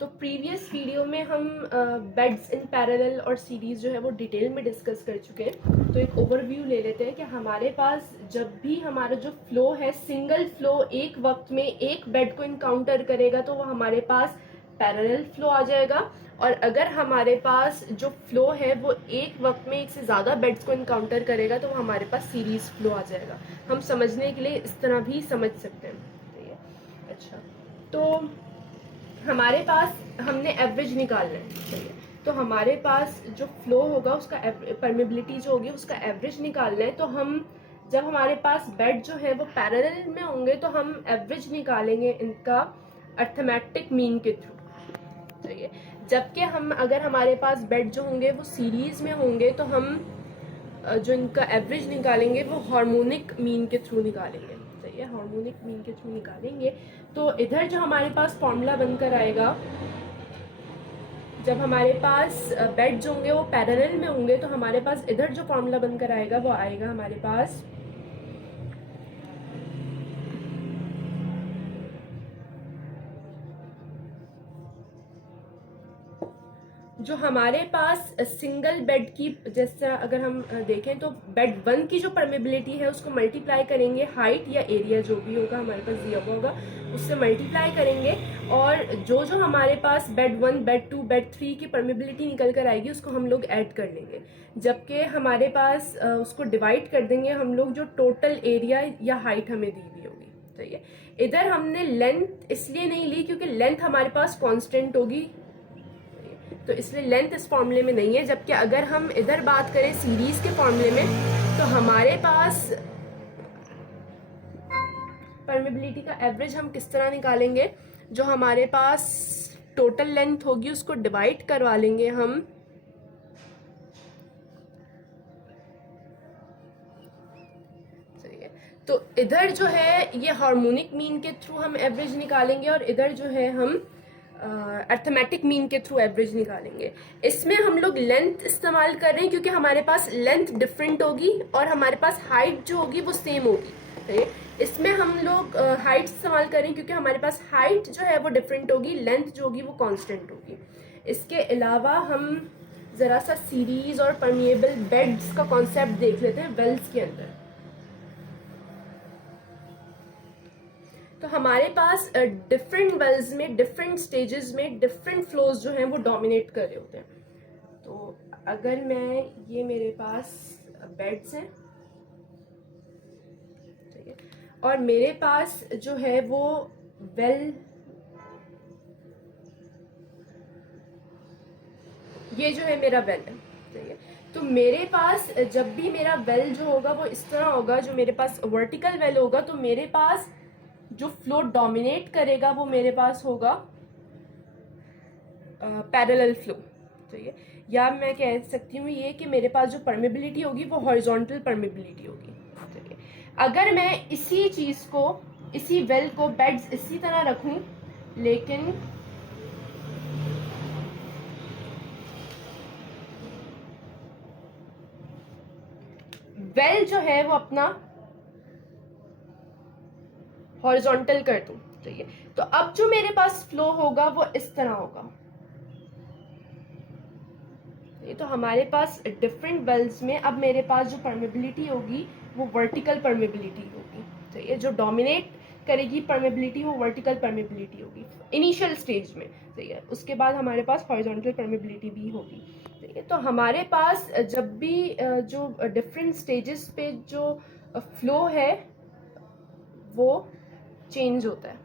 तो previous video में हम बेड्स इन पैरेलल और सीरीज जो है वो डिटेल में डिस्कस कर चुके हैं। तो एक ओवरव्यू ले लेते हैं कि हमारे पास जब भी हमारा जो फ्लो है, सिंगल फ्लो एक वक्त में एक बेड को इनकाउंटर करेगा तो वो हमारे पास पैरेलल फ्लो आ जाएगा, और अगर हमारे पास जो फ्लो है वो एक वक्त में एक से ज़्यादा बेड्स को इनकाउंटर करेगा तो वो हमारे पास सीरीज फ्लो आ जाएगा। हम समझने के लिए इस तरह भी समझ सकते हैं। ठीक है, अच्छा, तो हमारे पास हमने एवरेज निकालना है। चलिए, तो हमारे पास जो फ्लो होगा उसका परमेबिलिटी जो होगी उसका एवरेज निकालना है। तो हम जब हमारे पास बेड जो है वो पैरेलल में होंगे तो हम एवरेज निकालेंगे इनका अर्थमेटिक मीन के थ्रू। चाहिए, जबकि हम अगर हमारे पास बेड जो होंगे वो सीरीज में होंगे तो हम जो इनका एवरेज निकालेंगे वो हार्मोनिक मीन के थ्रू निकालेंगे। सही है, हार्मोनिक मीन के थ्रू निकालेंगे। तो इधर जो हमारे पास फॉर्मूला बनकर आएगा, जब हमारे पास बेड जो होंगे वो पैरेलल में होंगे तो हमारे पास इधर जो फॉर्मूला बनकर आएगा वो आएगा हमारे पास जो हमारे पास सिंगल बेड की, जैसे अगर हम देखें तो बेड 1 की जो परमेबिलिटी है उसको मल्टीप्लाई करेंगे हाइट या एरिया जो भी होगा हमारे पास दिया हुआ होगा उससे मल्टीप्लाई करेंगे, और जो जो हमारे पास बेड 1, बेड 2, बेड 3 की परमेबिलिटी निकल कर आएगी उसको हम लोग ऐड कर लेंगे, जबकि हमारे पास उसको डिवाइड कर देंगे हम लोग जो टोटल एरिया या हाइट हमें दी हुई होगी। ठीक है, इधर हमने लेंथ इसलिए नहीं ली क्योंकि लेंथ हमारे पास कांस्टेंट होगी, तो इसलिए लेंथ इस फॉर्मूले में नहीं है। जबकि अगर हम इधर बात करें सीरीज के फॉर्मूले में तो हमारे पास परमेबिलिटी का एवरेज हम किस तरह निकालेंगे, जो हमारे पास टोटल लेंथ होगी उसको डिवाइड करवा लेंगे हम तो इधर जो है ये हार्मोनिक मीन के थ्रू हम एवरेज निकालेंगे और इधर जो है हम अर्थमेटिक मीन के थ्रू एवरेज निकालेंगे। इसमें हम लोग लेंथ इस्तेमाल कर रहे हैं क्योंकि हमारे पास लेंथ डिफरेंट होगी और हमारे पास हाइट जो होगी वो सेम होगी। ठीक है, इसमें हम लोग हाइट इस्तेमाल कर रहे हैं क्योंकि हमारे पास हाइट जो है वो डिफरेंट होगी, लेंथ जो होगी वो कांस्टेंट होगी। इसके अलावा हम जरा सा सीरीज और परमिएबल बेड्स का कॉन्सेप्ट देख लेते हैं वेल्स के अंदर। तो हमारे पास डिफरेंट वेल्स में डिफरेंट स्टेजेस में डिफरेंट फ्लोज जो हैं वो डोमिनेट कर रहे होते हैं। तो अगर मैं ये मेरे पास बेड्स हैं, ठीक है, और मेरे पास जो है वो वेल, ये जो है मेरा वेल है, ठीक है, तो मेरे पास जब भी मेरा वेल जो होगा वो इस तरह होगा, जो मेरे पास वर्टिकल वेल होगा तो मेरे पास जो फ्लो डोमिनेट करेगा वो मेरे पास होगा पैरेलल फ्लो। ठीक है, या मैं कह सकती हूँ ये कि मेरे पास जो परमेबिलिटी होगी वो हॉरिजॉन्टल परमेबिलिटी होगी। ठीक है, अगर मैं इसी चीज को, इसी वेल को, बेड्स इसी तरह रखूं लेकिन वेल जो है वो अपना हॉरिजॉन्टल कर दूं, ठीक है, तो अब जो मेरे पास फ्लो होगा वो इस तरह होगा। तो हमारे पास डिफरेंट वेल्स में अब मेरे पास जो परमेबिलिटी होगी वो वर्टिकल परमेबिलिटी होगी। तो ये जो डोमिनेट करेगी परमेबिलिटी वो वर्टिकल परमेबिलिटी होगी इनिशियल स्टेज में। सही है, उसके बाद हमारे पास हॉरिजॉन्टल परमेबिलिटी भी होगी। ठीक है, तो हमारे पास जब भी जो डिफरेंट स्टेजेस पे जो फ्लो है वो चेंज होता है।